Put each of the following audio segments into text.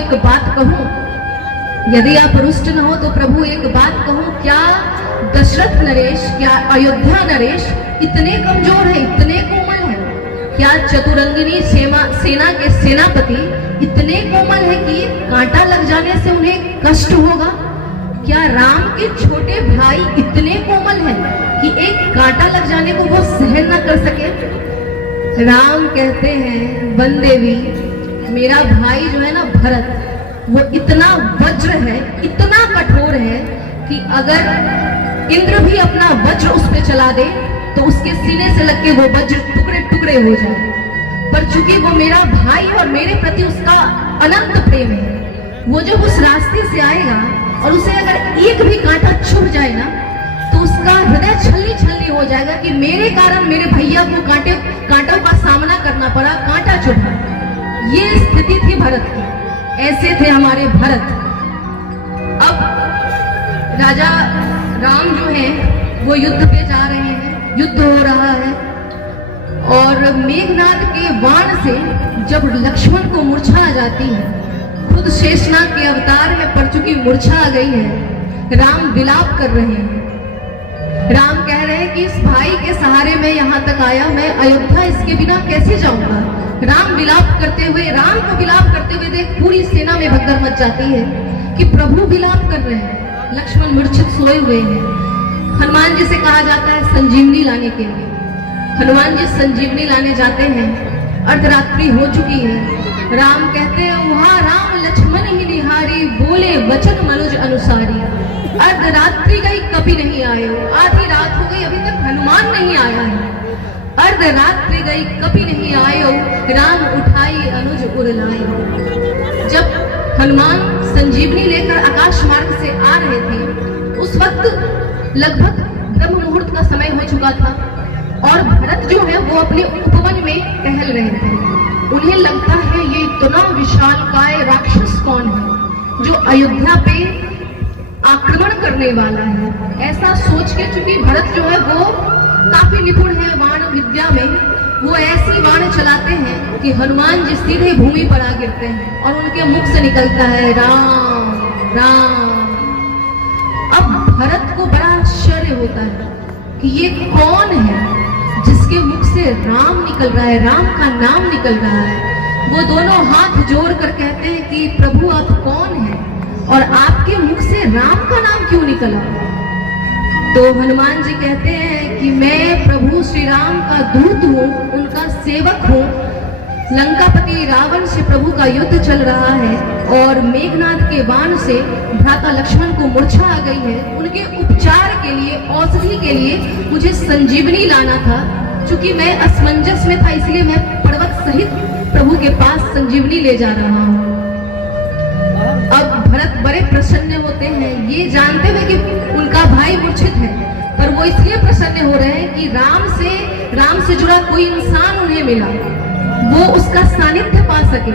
एक बात कहूं, यदि आप रुष्ट न हो तो प्रभु एक बात कहूं, क्या दशरथ नरेश, क्या अयोध्या नरेश इतने कमजोर है, इतने कोमल है? क्या चतुरंगिनी सेना के सेनापति इतने कोमल है कि कांटा लग जाने से उन्हें कष्ट होगा? क्या राम के छोटे भाई इतने कोमल हैं कि एक कांटा लग जाने को वो सहन न कर सके? राम कहते हैं, वन देवी, मेरा भाई जो है ना भरत, वो इतना वज्र है, इतना कठोर है कि अगर इंद्र भी अपना वज्र उस पे चला दे तो उसके सीने से लग के वो वज्र टुकड़े टुकड़े हो जाए। पर चूंकि वो मेरा भाई और मेरे प्रति उसका अनंत प्रेम है, वो जब उस रास्ते से आएगा और उसे अगर एक भी कांटा छुप जाए ना तो उसका हृदय छलनी छलनी हो जाएगा कि मेरे कारण मेरे भैया को कांटों का सामना करना पड़ा, कांटा चुभा। ये स्थिति थी भरत की, ऐसे थे हमारे भरत। अब राजा राम जो हैं वो युद्ध पे जा रहे हैं, युद्ध हो रहा है और मेघनाद के बाण से जब लक्ष्मण को मूर्छा आ जाती है, खुद शेषनाग के अवतार है पर चूंकि मूर्छा आ गई है, राम विलाप कर रहे हैं। राम कह रहे हैं कि इस भाई के सहारे मैं यहाँ तक आया, मैं अयोध्या इसके बिना कैसे जाऊंगा? राम विलाप करते हुए, राम को विलाप करते हुए देख पूरी सेना में भगदड़ मच जाती है कि प्रभु विलाप कर रहे हैं, लक्ष्मण मूर्छित सोए हुए हैं। हनुमान जी से कहा जाता है संजीवनी लाने के लिए। हनुमान जी संजीवनी लाने जाते हैं, अर्धरात्रि हो चुकी है। राम कहते हैं, वहां राम लक्ष्मण ही निहारी, बोले वचन मनुज अनुसारी। अर्धरात्रि गई कभी नहीं आए हो, आधी रात हो गई अभी तक हनुमान नहीं आया है। अर्धरात्रि गई कभी नहीं आए हो, राम उठाई अनुज उरलाए। जब हनुमान संजीवनी लेकर आकाश मार्ग से आ रहे थे, उस वक्त लगभग ब्रह्म मुहूर्त का समय हो चुका था और भरत जो है वो अपने उपवन में टहल रहे थे। उन्हें लगता है ये इतना विशालकाय राक्षस कौन है जो अयोध्या पे आक्रमण करने वाला है। ऐसा सोच के, चूंकि भरत जो है वो काफी निपुण है बाण विद्या में, वो ऐसी बाण चलाते हैं कि हनुमान जी सीधे भूमि पर आ गिरते हैं और उनके मुख से निकलता है राम राम। अब भरत को बड़ा आश्चर्य होता है कि ये कौन है जिसके मुख से राम निकल रहा है, राम का नाम निकल रहा है। वो दोनों हाथ जोड़ कर कहते हैं कि प्रभु आप कौन हैं और आपके मुख से राम का नाम क्यों निकला? तो हनुमान जी कहते हैं कि मैं प्रभु श्री राम का दूत हूँ, उनका सेवक हूँ। लंकापति रावण से प्रभु का युद्ध चल रहा है और मेघनाद के बाण से भ्राता लक्ष्मण को मूर्छा आ गई है। उनके उपचार के लिए, औषधि के लिए मुझे संजीवनी लाना था। चूंकि मैं असमंजस में था इसलिए मैं पर्वत सहित प्रभु के पास संजीवनी ले जा रहा हूँ। अब भरत बड़े प्रसन्न होते हैं, ये जानते हुए कि उनका भाई मूर्छित है, पर वो इसलिए प्रसन्न हो रहे हैं कि राम से जुड़ा कोई इंसान उन्हें मिला, वो उसका सानिध्य पा सके।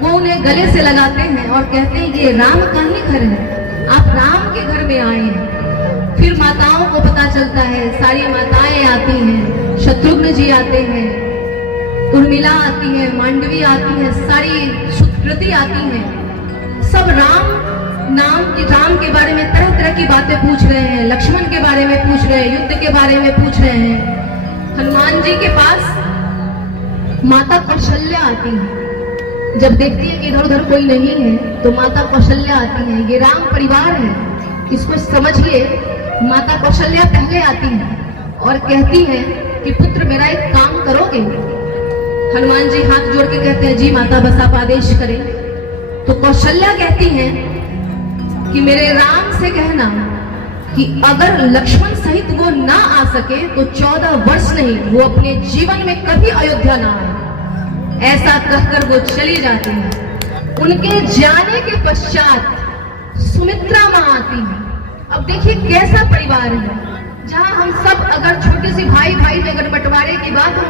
वो उन्हें गले से लगाते हैं और कहते हैं ये राम का ही घर है, आप राम के घर में आए हैं। फिर माताओं को पता चलता है, सारी माताएं आती हैं, शत्रुघ्न जी आते हैं, उर्मिला आती है, मांडवी आती है, सारी सुकृति आती है। सब राम के बारे में तरह तरह की बातें पूछ रहे हैं, लक्ष्मण के बारे में पूछ रहे हैं, युद्ध के बारे में पूछ रहे हैं। हनुमान जी के पास माता कौशल्या आती है। जब देखती है कि इधर उधर कोई नहीं है तो माता कौशल्या आती है। ये राम परिवार है, इसको समझिए। माता कौशल्या पहले आती है और कहती है कि पुत्र मेरा एक काम करोगे? हनुमान जी हाथ जोड़ के कहते हैं जी माता बस आप आदेश करें। तो कौशल्या कहती हैं कि मेरे राम से कहना कि अगर लक्ष्मण सहित वो ना आ सके तो 14 वर्ष नहीं, वो अपने जीवन में कभी अयोध्या ना आए। ऐसा कहकर वो चली जाती है। उनके जाने के पश्चात सुमित्रा मां आती है। अब देखिए कैसा परिवार है, जहां हम सब अगर छोटे से भाई में अगर बंटवारे की बात हो,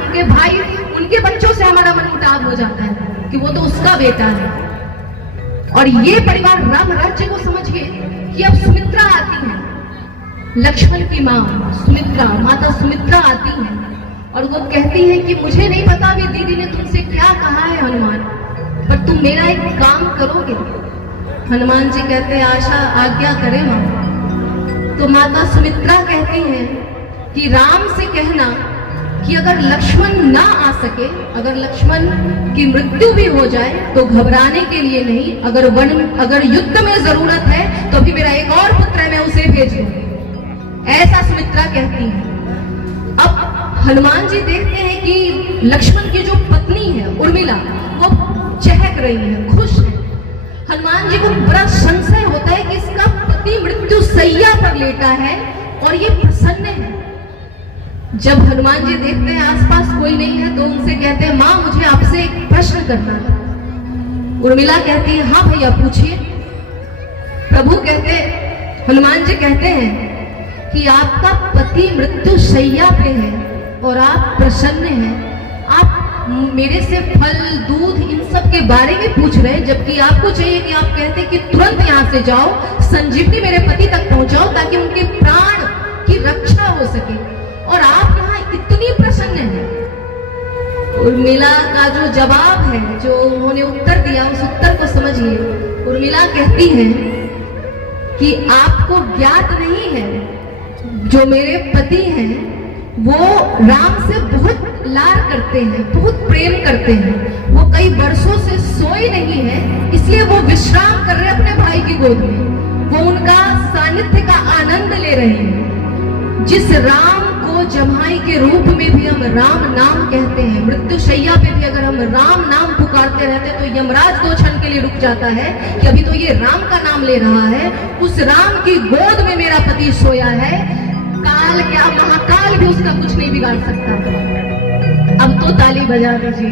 उनके बच्चों से हमारा मनमुटाव हो जाता है कि वो तो उसका बेटा है। और ये परिवार राम राज्य को समझिए कि अब सुमित्रा आती है, लक्ष्मण की माँ सुमित्रा, माता सुमित्रा आती है और वो कहती है कि मुझे नहीं पता अभी दीदी ने तुमसे क्या कहा है हनुमान, पर तुम मेरा एक काम करोगे? हनुमान जी कहते आशा आज्ञा करे माँ। तो माता सुमित्रा कहती हैं कि राम से कहना कि अगर लक्ष्मण ना आ सके, अगर लक्ष्मण की मृत्यु भी हो जाए तो घबराने के लिए नहीं, अगर युद्ध में जरूरत है तो भी मेरा एक और पुत्र है, मैं उसे भेज दूंगी। ऐसा सुमित्रा कहती है। अब हनुमान जी देखते हैं कि लक्ष्मण की जो पत्नी है उर्मिला, वो चहक रही है, खुश है। हनुमान जी को बड़ा संशय होता है कि इसका पति मृत्यु शैया पर लेटा है और ये प्रसन्न है। जब हनुमान जी देखते हैं आसपास कोई नहीं है तो उनसे कहते हैं माँ मुझे आपसे एक प्रश्न करना है। उर्मिला कहती है हाँ भैया पूछिए। प्रभु कहते, हनुमान जी कहते हैं कि आपका पति मृत्यु शैया पे है और आप प्रसन्न हैं, आप मेरे से फल दूध इन सब के बारे में पूछ रहे हैं, जबकि आपको चाहिए कि आप कहते कि तुरंत यहाँ से जाओ, संजीवनी मेरे पति तक पहुंचाओ ताकि उनके प्राण की रक्षा हो सके, और आप यहाँ इतनी प्रसन्न हैं। उर्मिला का जो जवाब है, जो उन्होंने उत्तर दिया, उस उत्तर को समझिए। उर्मिला कहती है कि आपको ज्ञात नहीं है, जो मेरे पति हैं वो राम से बहुत लाड करते हैं, बहुत प्रेम करते हैं। वो कई वर्षों से सोए नहीं है, इसलिए वो विश्राम कर रहे हैं अपने भाई की गोद में। वो उनका सानिध्य का आनंद ले रहे हैं। जिस राम को जमाई के रूप में भी हम राम नाम कहते हैं, मृत्यु शैया पे भी अगर हम राम नाम पुकारते रहते तो यमराज 2 क्षण के लिए रुक जाता है कि अभी तो ये राम का नाम ले रहा है। उस राम की गोद में मेरा पति सोया है, काल क्या महाकाल भी उसका कुछ नहीं बिगाड़ सकता। अब तो ताली बजा दीजिए।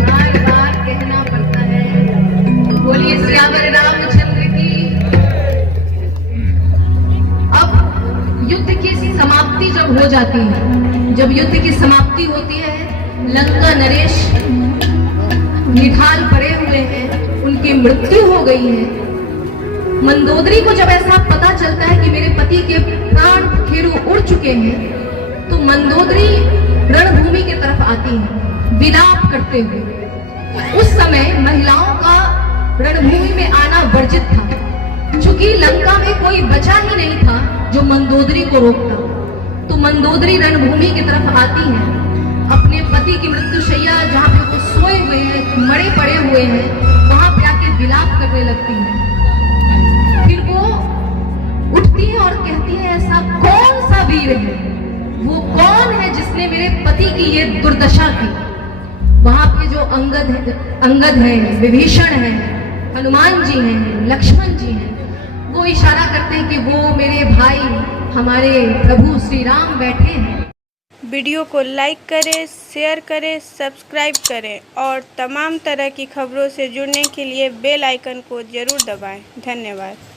बार बार कहना पड़ता है, बोलिए सियावर रामचंद्र की। अब युद्ध की समाप्ति जब हो जाती है, जब युद्ध की समाप्ति होती है, लंका नरेश निढाल पड़े हुए हैं, उनकी मृत्यु हो गई है। मंदोदरी को जब ऐसा पता चलता है कि मेरे पति के प्राण खेरु उड़ चुके हैं, तो मंदोदरी रणभूमि की तरफ आती है विलाप करते हुए। उस समय महिलाओं का रणभूमि में आना वर्जित था, क्योंकि लंका में कोई बचा ही नहीं था जो मंदोदरी को रोकता। तो मंदोदरी रणभूमि की तरफ आती है, अपने पति की मृत्यु शैया जहाँ पे वो सोए हुए हैं, मरे पड़े हुए हैं, वहां पे आके विलाप करने लगती है। फिर वो उठती है और कहती है ऐसा कौन सा वीर है, वो कौन है जिसने मेरे पति की ये दुर्दशा की। वहां पे जो अंगद है, विभीषण है, हनुमान जी हैं, लक्ष्मण जी हैं, वो इशारा करते हैं कि वो मेरे भाई हमारे प्रभु श्री राम बैठे हैं। वीडियो को लाइक करें, शेयर करें, सब्सक्राइब करें और तमाम तरह की खबरों से जुड़ने के लिए बेल आइकन को जरूर दबाएं। धन्यवाद।